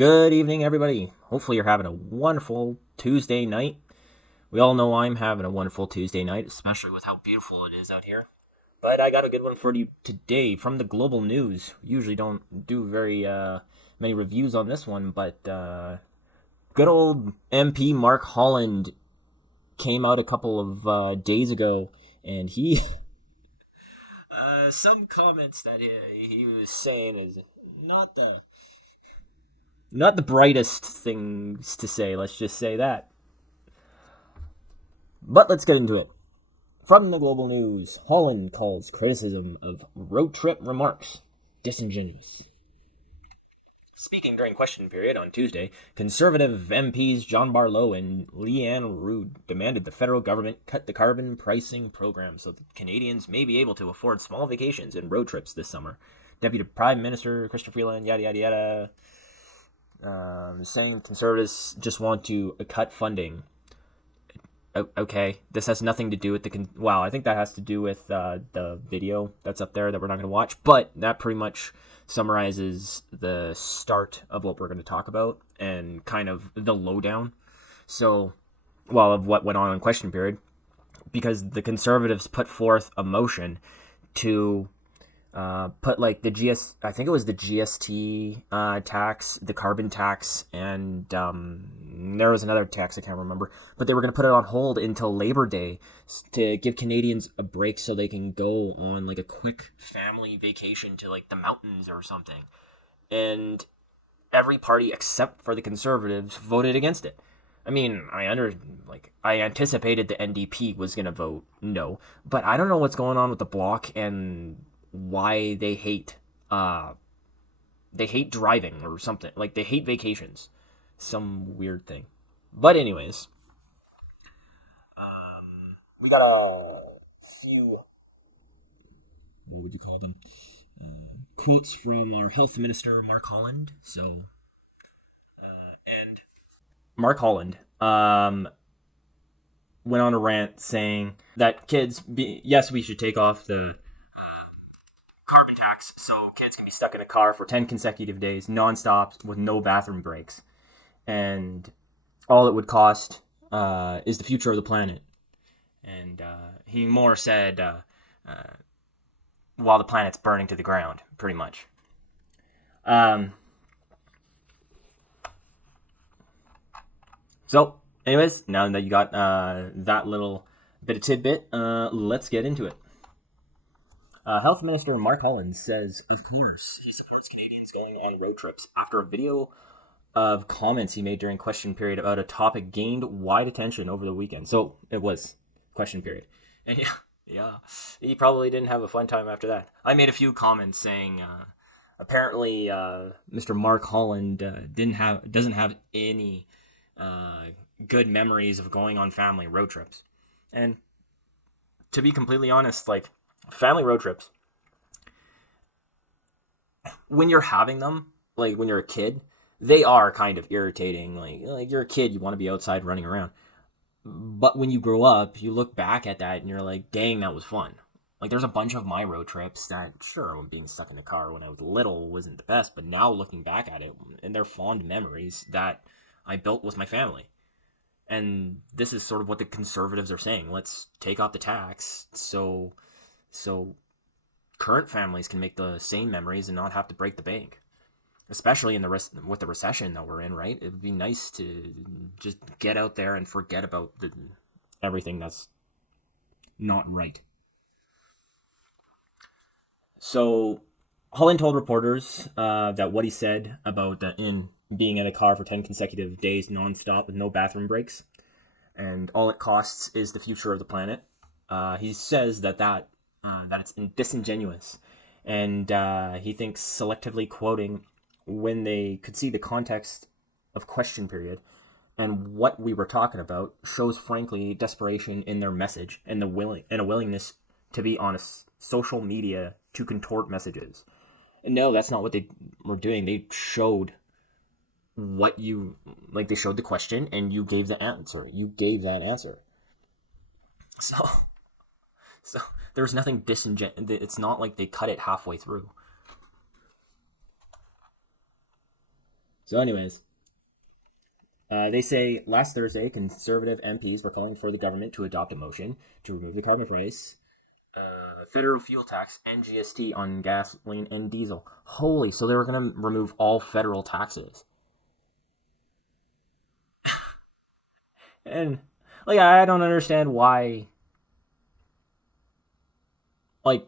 Good evening, everybody. Hopefully, you're having a wonderful Tuesday night. We all know I'm having a wonderful Tuesday night, especially with how beautiful it is out here. But I got a good one for you today from the global news. We usually don't do very many reviews on this one, but good old MP Mark Holland came out a couple of days ago, and he some comments that he was saying is not the brightest things to say. Let's just say that. But let's get into it. From the global news, Holland calls criticism of road trip remarks disingenuous. Speaking during question period on Tuesday, Conservative MPs John Barlow and Leanne Rood demanded the federal government cut the carbon pricing program so that Canadians may be able to afford small vacations and road trips this summer. Deputy Prime Minister Christopher Freeland, yada yada yada, saying Conservatives just want to cut funding. Okay, this has nothing to do with I think that has to do with the video that's up there that we're not going to watch, but that pretty much summarizes the start of what we're going to talk about and kind of the lowdown. So, of what went on in question period, because the Conservatives put forth a motion to put like I think it was the GST tax, the carbon tax, and there was another tax I can't remember, but they were going to put it on hold until Labor Day to give Canadians a break so they can go on like a quick family vacation to like the mountains or something. And every party except for the Conservatives voted against it. I mean, I anticipated the NDP was going to vote no, but I don't know what's going on with the Bloc and why they hate driving or something. Like, they hate vacations. Some weird thing. But anyways, we got a few, what would you call them, quotes from our health minister Mark Holland. And Mark Holland went on a rant saying that yes, we should take off the carbon tax so kids can be stuck in a car for 10 consecutive days nonstop with no bathroom breaks, and all it would cost is the future of the planet. And he more said while the planet's burning to the ground, pretty much. So anyways, now that you got that little bit of tidbit, let's get into it. Health Minister Mark Holland says, of course, he supports Canadians going on road trips after a video of comments he made during question period about a topic gained wide attention over the weekend. So it was question period. And yeah, he probably didn't have a fun time after that. I made a few comments saying apparently Mr. Mark Holland doesn't have any good memories of going on family road trips. And to be completely honest, like, family road trips, when you're having them, like when you're a kid, they are kind of irritating. Like you're a kid, you want to be outside running around. But when you grow up, you look back at that and you're like, dang, that was fun. Like, there's a bunch of my road trips that, sure, being stuck in a car when I was little wasn't the best, but now looking back at it, and they're fond memories that I built with my family. And this is sort of what the Conservatives are saying. Let's take off the tax so current families can make the same memories and not have to break the bank, especially with the recession that we're in, right? It would be nice to just get out there and forget about everything that's not right. So Holland told reporters that what he said about being in a car for 10 consecutive days nonstop with no bathroom breaks, and all it costs is the future of the planet. He says that it's disingenuous, and he thinks selectively quoting when they could see the context of question period and what we were talking about shows, frankly, desperation in their message and a willingness to be on social media to contort messages. And no, that's not what they were doing. They showed they showed the question and you gave the answer. You gave that answer. So there's nothing disingenuous. It's not like they cut it halfway through. So, anyways, they say last Thursday, conservative MPs were calling for the government to adopt a motion to remove the carbon price, federal fuel tax, and GST on gasoline and diesel. Holy, so they were going to remove all federal taxes. And, like, I don't understand why, like,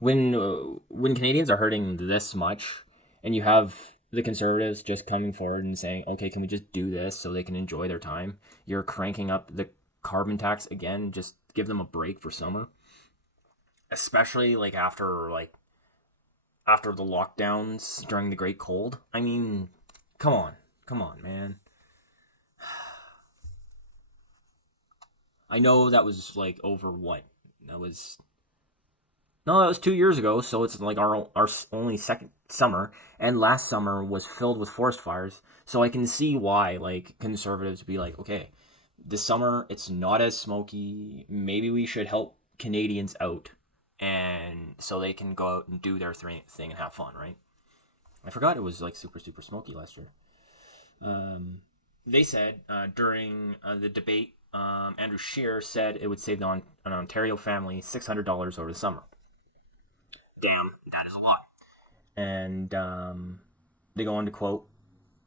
when Canadians are hurting this much, and you have the conservatives just coming forward and saying, "Okay, can we just do this so they can enjoy their time?" You're cranking up the carbon tax again. Just give them a break for summer, especially after the lockdowns during the Great Cold. I mean, come on, man. I know that was like over what that was No, that was 2 years ago, so it's like our only second summer, and last summer was filled with forest fires. So I can see why like conservatives be like, okay, this summer it's not as smoky. Maybe we should help Canadians out, and so they can go out and do their thing and have fun, right? I forgot it was like super smoky last year. Um, they said during the debate, Andrew Scheer said it would save an Ontario family $600 over the summer. Damn, that is a lot. And they go on to quote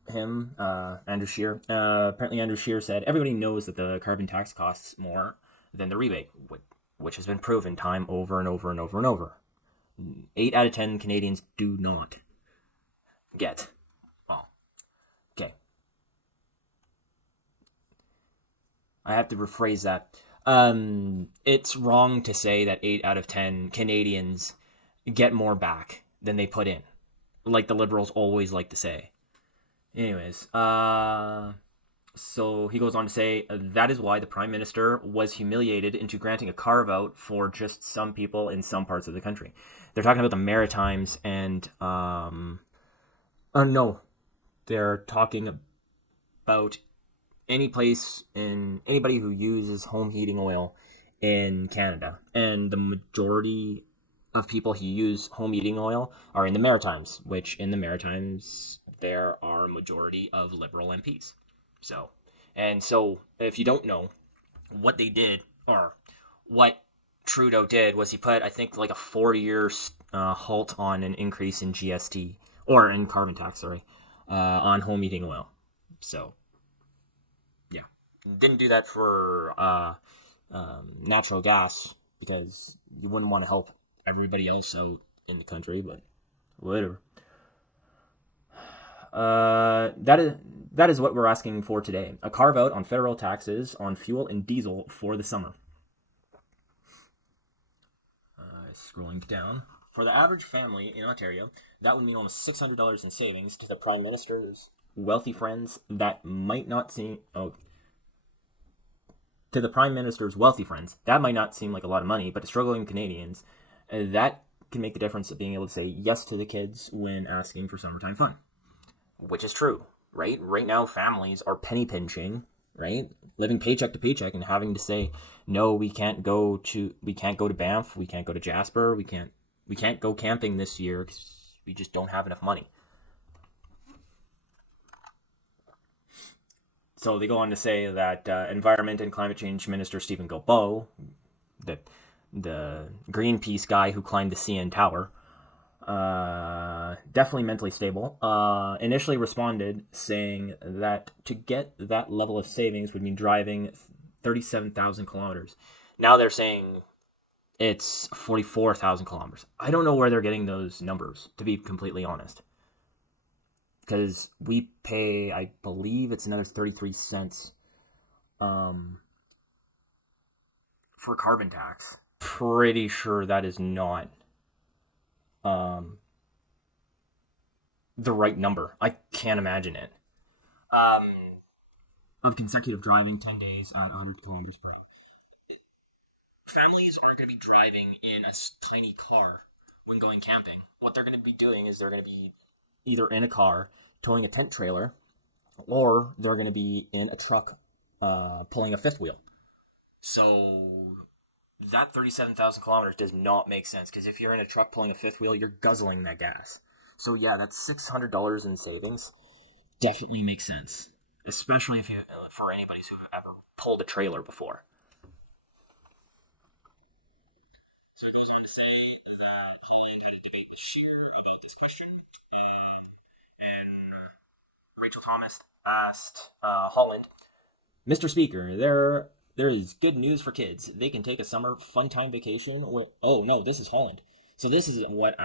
him, Andrew Scheer. Apparently, Andrew Scheer said, "Everybody knows that the carbon tax costs more than the rebate, which has been proven time over and over and over and over. 8 out of 10 Canadians do not get." Well, okay. I have to rephrase that. It's wrong to say that 8 out of 10 Canadians get more back than they put in, like the Liberals always like to say. Anyways, so he goes on to say that is why the Prime Minister was humiliated into granting a carve out for just some people in some parts of the country. They're talking about the Maritimes and no, they're talking about anybody who uses home heating oil in Canada, and the majority of people who use home heating oil are in the Maritimes, which in the Maritimes there are a majority of Liberal MPs. So if you don't know, what they did, or what Trudeau did, was he put, I think, like a 4-year halt on an increase in GST, or in carbon tax, sorry, on home heating oil. So, yeah. Didn't do that for natural gas, because you wouldn't want to help everybody else out in the country, but whatever. That is what we're asking for today. A carve out on federal taxes on fuel and diesel for the summer. Scrolling down. For the average family in Ontario, that would mean almost $600 in savings to the Prime Minister's wealthy friends that might not seem... Oh, to the Prime Minister's wealthy friends, that might not seem like a lot of money, but to struggling Canadians, that can make the difference of being able to say yes to the kids when asking for summertime fun. Which is true, right? Right now, families are penny pinching, right? Living paycheck to paycheck and having to say, no, we can't go to Banff, we can't go to Jasper, we can't go camping this year because we just don't have enough money. So they go on to say that Environment and Climate Change Minister Stephen Guilbeault, the Greenpeace guy who climbed the CN Tower, definitely mentally stable, initially responded saying that to get that level of savings would mean driving 37,000 kilometers. Now they're saying it's 44,000 kilometers. I don't know where they're getting those numbers, to be completely honest. Because we pay, I believe it's another 33 cents for carbon tax. Pretty sure that is not the right number. I can't imagine it. Of consecutive driving, 10 days at 100 kilometers per hour. Families aren't going to be driving in a tiny car when going camping. What they're going to be doing is they're going to be either in a car towing a tent trailer, or they're going to be in a truck pulling a fifth wheel. So that 37,000 kilometers does not make sense, because if you're in a truck pulling a fifth wheel, you're guzzling that gas. So yeah, that's $600 in savings. Definitely makes sense, especially if you for anybody who've ever pulled a trailer before. So it goes on to say that Holland had a debate this year about this question, and Rachel Thomas asked Holland, "Mr. Speaker, there is good news for kids. They can take a summer fun time vacation." Or oh no, this is Holland. So this is what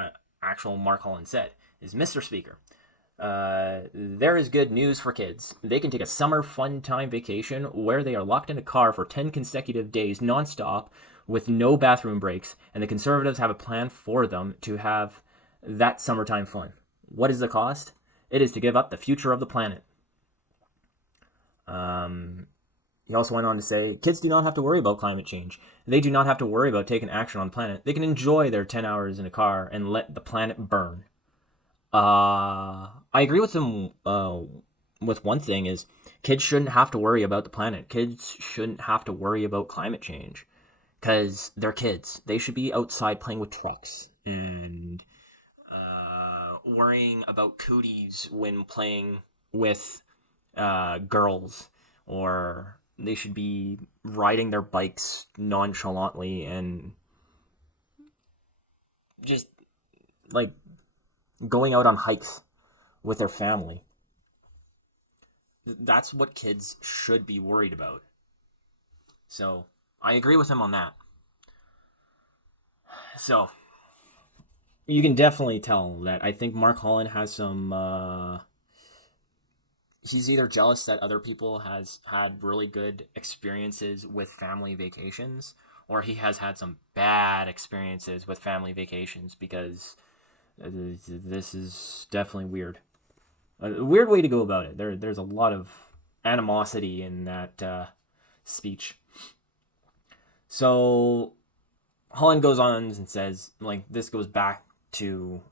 actual Mark Holland said: "Is Mr. Speaker, there is good news for kids. They can take a summer fun time vacation where they are locked in a car for 10 consecutive days nonstop with no bathroom breaks, and the Conservatives have a plan for them to have that summertime fun. What is the cost? It is to give up the future of the planet." He also went on to say, "Kids do not have to worry about climate change. They do not have to worry about taking action on the planet. They can enjoy their 10 hours in a car and let the planet burn." I agree with him with one thing is kids shouldn't have to worry about the planet. Kids shouldn't have to worry about climate change because they're kids. They should be outside playing with trucks and worrying about cooties when playing with girls, or they should be riding their bikes nonchalantly and just like going out on hikes with their family. That's what kids should be worried about. So I agree with him on that. So you can definitely tell that I think Mark Holland has some. He's either jealous that other people has had really good experiences with family vacations, or he has had some bad experiences with family vacations because this is definitely weird. A weird way to go about it. There's a lot of animosity in that speech. So Holland goes on and says, like, this goes back to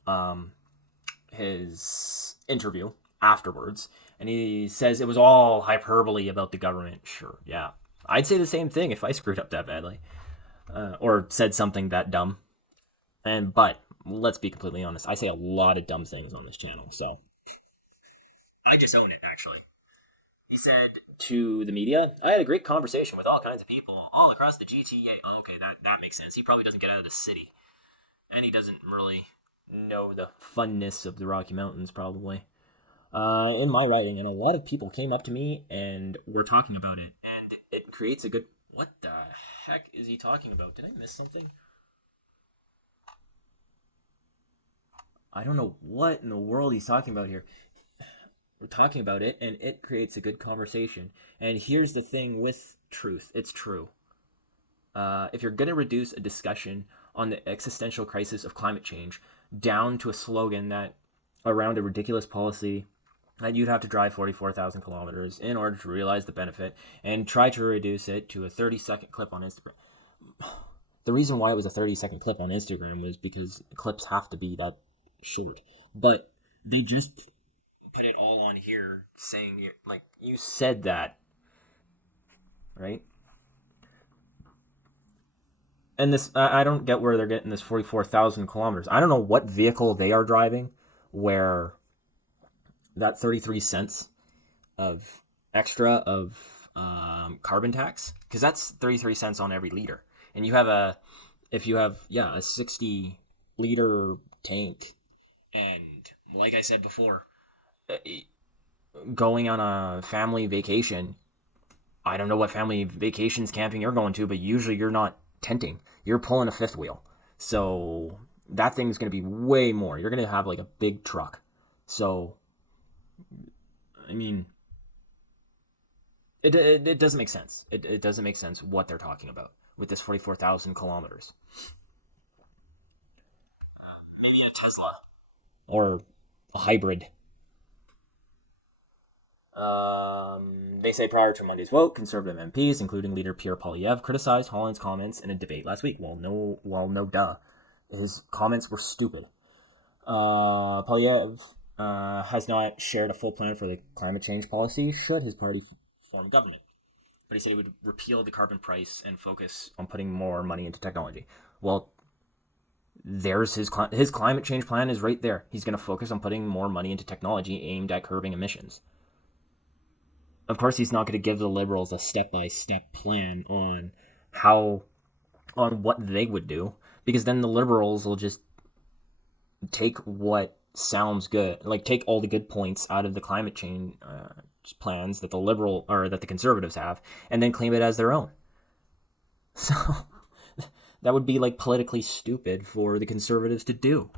his interview afterwards, and he says it was all hyperbole about the government. Sure, yeah, I'd say the same thing if I screwed up that badly or said something that dumb. But let's be completely honest, I say a lot of dumb things on this channel, so I just own it, actually. He said to the media, "I had a great conversation with all kinds of people all across the GTA." Oh, okay, that makes sense. He probably doesn't get out of the city, and he doesn't really know the funness of the Rocky Mountains, probably. In my writing, and a lot of people came up to me and were talking about it, and it creates a good. What the heck is he talking about? Did I miss something? I don't know what in the world he's talking about here. We're talking about it, and it creates a good conversation. And here's the thing with truth: it's true. If you're going to reduce a discussion on the existential crisis of climate change down to a slogan that around a ridiculous policy that you'd have to drive 44,000 kilometers in order to realize the benefit, and try to reduce it to a 30-second clip on Instagram. The reason why it was a 30-second clip on Instagram was because clips have to be that short. But they just put it all on here saying, like, you said that, right? And this, I don't get where they're getting this 44,000 kilometers. I don't know what vehicle they are driving where that 33 cents of extra of carbon tax, because that's 33 cents on every liter. And you have if you have, a 60-liter tank, and like I said before, going on a family vacation, I don't know what family vacations camping you're going to, but usually you're not tenting. You're pulling a fifth wheel. So that thing's going to be way more. You're going to have like a big truck. So, I mean, it doesn't make sense. It doesn't make sense what they're talking about with this 44,000 kilometers. Maybe a Tesla. Or a hybrid. They say prior to Monday's vote, Conservative MPs, including leader Pierre Poilievre, criticized Holland's comments in a debate last week. No duh. His comments were stupid. Poilievre has not shared a full plan for the climate change policy should his party form government. But he said he would repeal the carbon price and focus on putting more money into technology. Well, there's his climate change plan is right there. He's going to focus on putting more money into technology aimed at curbing emissions. Of course, he's not going to give the Liberals a step-by-step plan on what they would do, because then the Liberals will just take what sounds good, like take all the good points out of the climate change plans that the Conservatives have, and then claim it as their own. So that would be like politically stupid for the Conservatives to do.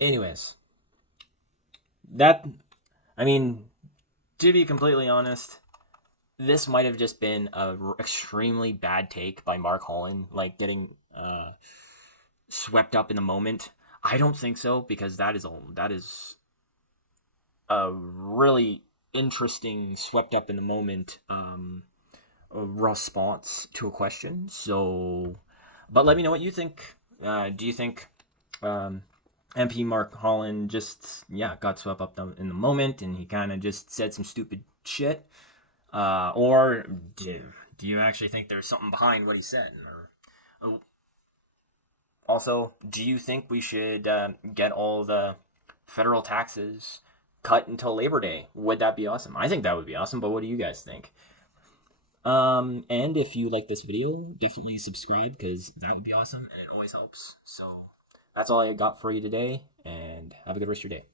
Anyways, to be completely honest, this might have just been a extremely bad take by Mark Holland, like getting swept up in the moment. I don't think so, because that is a really interesting swept up in the moment response to a question. So, but let me know what you think. Do you think MP Mark Holland just got swept up in the moment and he kind of just said some stupid shit, or do you actually think there's something behind what he said? Or also, do you think we should get all the federal taxes cut until Labor Day? Would that be awesome? I think that would be awesome, but what do you guys think? And if you like this video, definitely subscribe, because that would be awesome and it always helps. So that's all I got for you today, and have a good rest of your day.